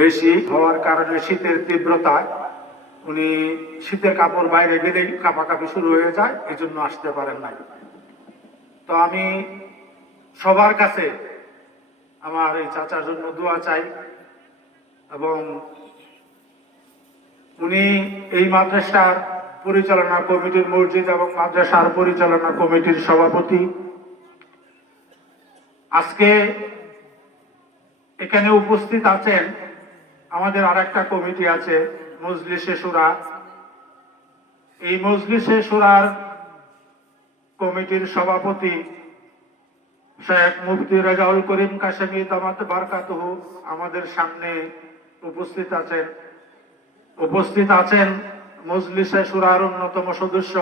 বেশি হওয়ার কারণে শীতের তীব্রতায় উনি শীতের কাপড় বাইরে গেলেই কাঁপাকাঁপি শুরু হয়ে যায়, এই জন্য আসতে পারেন নাই। তো আমি সবার কাছে আমার এই চাচার জন্য দোয়া চাই, এবং উনি এই মাদ্রাসার পরিচালনা কমিটির, মসজিদ এবং মাদ্রাসার পরিচালনা কমিটির সভাপতি। আজকে এখানে উপস্থিত আছেন আমাদের আর একটা কমিটি আছে, মজলিসে শুরা। এই মজলিসে শুরার কমিটির সভাপতি শেখ মুফতি রেজাউল করিম কাশেমি দামাত বারকাতুহু আমাদের সামনে উপস্থিত আছেন মজলিসে শুরার অন্যতম সদস্য।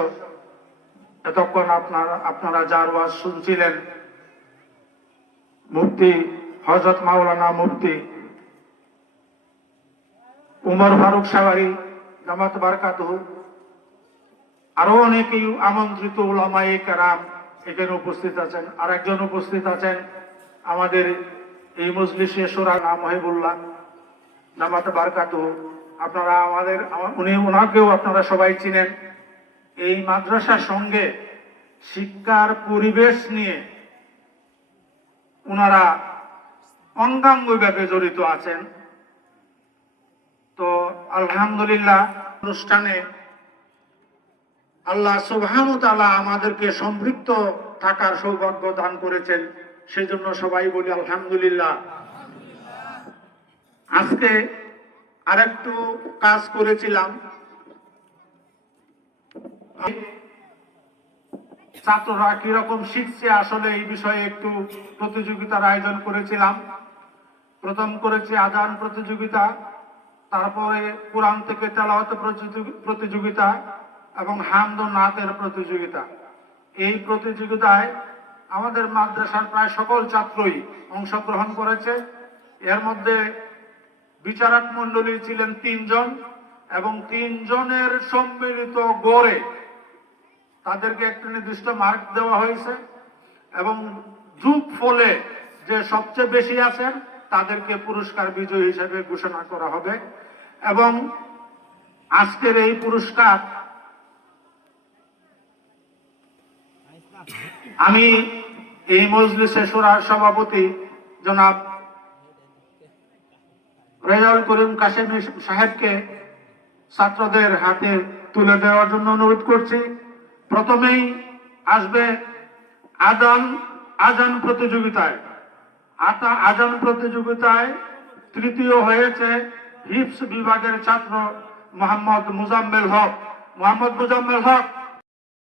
এতক্ষণ আপনারা যার ওয়াজ শুনছিলেন, মুফতি হযরত মাওলানা মুফতি উমর ফারুক সাওয়ারি দামাত বারকাতুহু, আরো অনেকেই আমন্ত্রিত উলামায়ে কেরাম এখানে উপস্থিত আছেন। আর একজন উপস্থিত আছেন আমাদের এই মজলিসে শুরা মহিবুল্লাহ দামাত বারকাতুহু। আপনারা ওনাকেও আপনারা সবাই চিনেন। এই মাদ্রাসার সঙ্গে শিক্ষার পরিবেশ নিয়ে ওনারা অঙ্গাঙ্গভাবে জড়িত আছেন। তো আলহামদুলিল্লাহ, অনুষ্ঠানে আল্লাহ সুবহানাহু ওয়া তাআলা আমাদেরকে সম্পৃক্ত থাকার সৌভাগ্য দান করেছেন, সেই জন্য সবাই বলি আলহামদুলিল্লাহ। আজকে আরেকটু কাজ করেছিলাম, ছাত্ররা কিরকম শিখছে আসলে এই বিষয়ে একটু প্রতিযোগিতার আয়োজন করেছিলাম। প্রথম করেছি আযান প্রতিযোগিতা, তারপরে কোরআন থেকে তেলাওয়াত প্রতিযোগিতা এবং হামদ ও নাতের প্রতিযোগিতা। এই প্রতিযোগিতায় আমাদের মাদ্রাসার প্রায় সকল ছাত্রই অংশগ্রহণ করেছে। এর মধ্যে বিচারক মণ্ডলী ছিলেন ৩ জন, এবং ৩ জনের সম্মিলিত গড়ে তাদেরকে একটা নির্দিষ্ট মার্ক দেওয়া হয়েছে, এবং যোগ ফলে যে সবচেয়ে বেশি আছেন তাদেরকে পুরস্কার বিজয়ী হিসেবে ঘোষণা করা হবে। এবং আজকের এই পুরস্কার আমি এই মজলিসে শুরার সভাপতি জনাব রেজাউল করিম কাশেমি সাহেবকে ছাত্রদের হাতে তুলে দেওয়ার জন্য অনুরোধ করছি। প্রথমেই আসবে আজান প্রতিযোগিতায়। আজান প্রতিযোগিতায় তৃতীয় হয়েছে হিফজ বিভাগের ছাত্র মোহাম্মদ মুজাম্মেল হক।